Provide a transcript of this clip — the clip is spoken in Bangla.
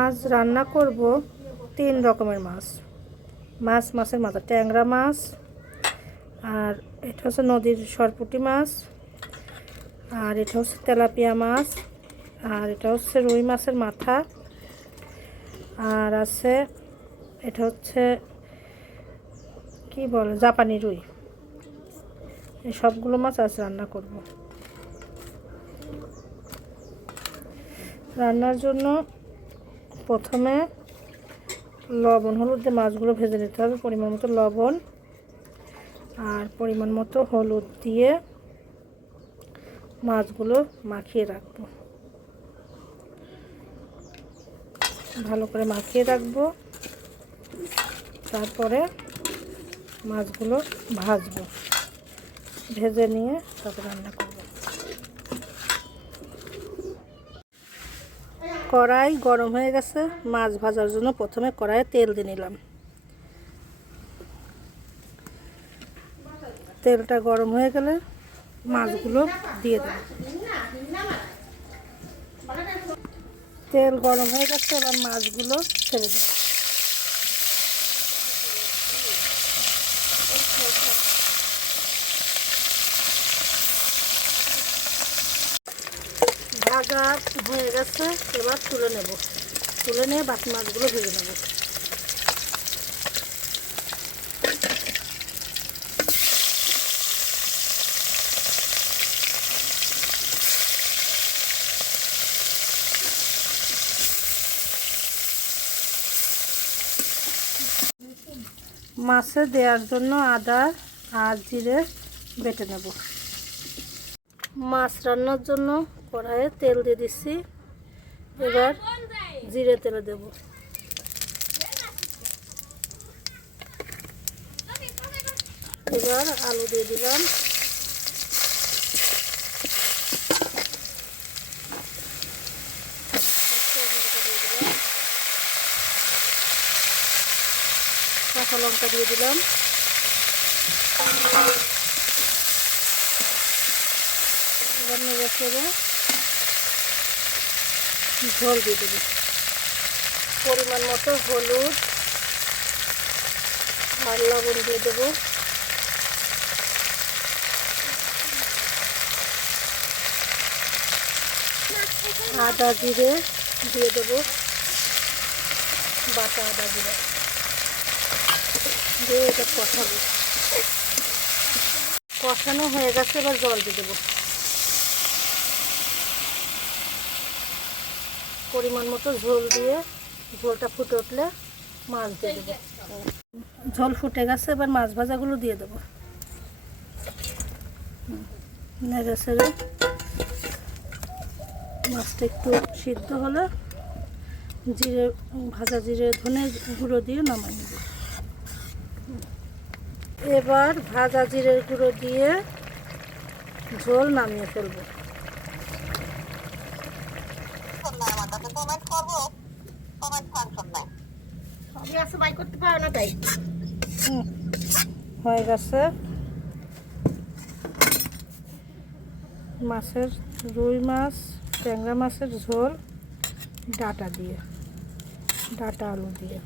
আজ রান্না করব 3 রকমের মাছ। মাছের মাথা, ট্যাংরা মাছ, আর এটা হচ্ছে নদীর সরপুঁটি মাছ, আর এটা হচ্ছে তেলাপিয়া মাছ, আর এটা হচ্ছে রুই মাছের মাথা, আর আছে এটা হচ্ছে কি বলে জাপানি রুই। এই সবগুলো মাছ আজ রান্না করব। রান্নার জন্য প্রথমে লবণ হলুদ দিয়ে মাছগুলো ভেজে নিতে হবে। পরিমাণ মতো লবণ আর পরিমাণ মতো হলুদ দিয়ে মাছগুলো মাখিয়ে রাখবো। ভালো করে মাখিয়ে রাখবো, তারপরে মাছগুলো ভাজবো। ভেজে নিয়ে তারপর রান্না করব। কড়াই গরম হয়ে গেছে। মাছ ভাজার জন্য প্রথমে কড়াইয়ে তেল দিয়ে নিলাম। তেলটা গরম হয়ে গেলে মাছগুলো দিয়ে দেব। তেল গরম হয়ে গেছে, এবার মাছগুলো ছেড়ে দেব। ভাজা হয়ে গেছে, এবার তুলে নেব। তুলে নিয়ে বাকি মাছগুলো ভেজে নেব। মাছে দেওয়ার জন্য আদা আর জিরে বেটে নেব। মাছ রান্নার জন্য কড়াইয়ে তেল দিয়ে দিচ্ছি। এবার জিরে তেলে দেব। এবার আলু দিয়ে দিলাম। কাঁচা লঙ্কা দিয়ে দিলাম। এবার নেড়ে চেড়ে ঝোল দিয়ে দেবো। পরিমাণ মতো হলুদ আর লবণ দিয়ে দেবো। আদা জিরে দিয়ে দেবো, বাটা আদা জিরে দিয়ে এটা কষাবো। কষানো হয়ে গেছে, এবার জল দিয়ে দেবো। পরিমাণ মতো ঝোল দিয়ে ঝোলটা ফুটে উঠলে মাছ দিয়ে দেবো। ঝোল ফুটে গেছে, এবার মাছ ভাজাগুলো দিয়ে দেবো। নেড়ে ছেড়ে মাছটা একটু সিদ্ধ হলে জিরে ভাজা জিরে ধনে গুঁড়ো দিয়ে নামাই নেব। এবার ভাজা জিরের গুঁড়ো দিয়ে ঝোল নামিয়ে ফেলব। হয়ে গেছে মাছের রুই মাছ ট্যাংরা মাছের ঝোল ডাটা আলু দিয়ে।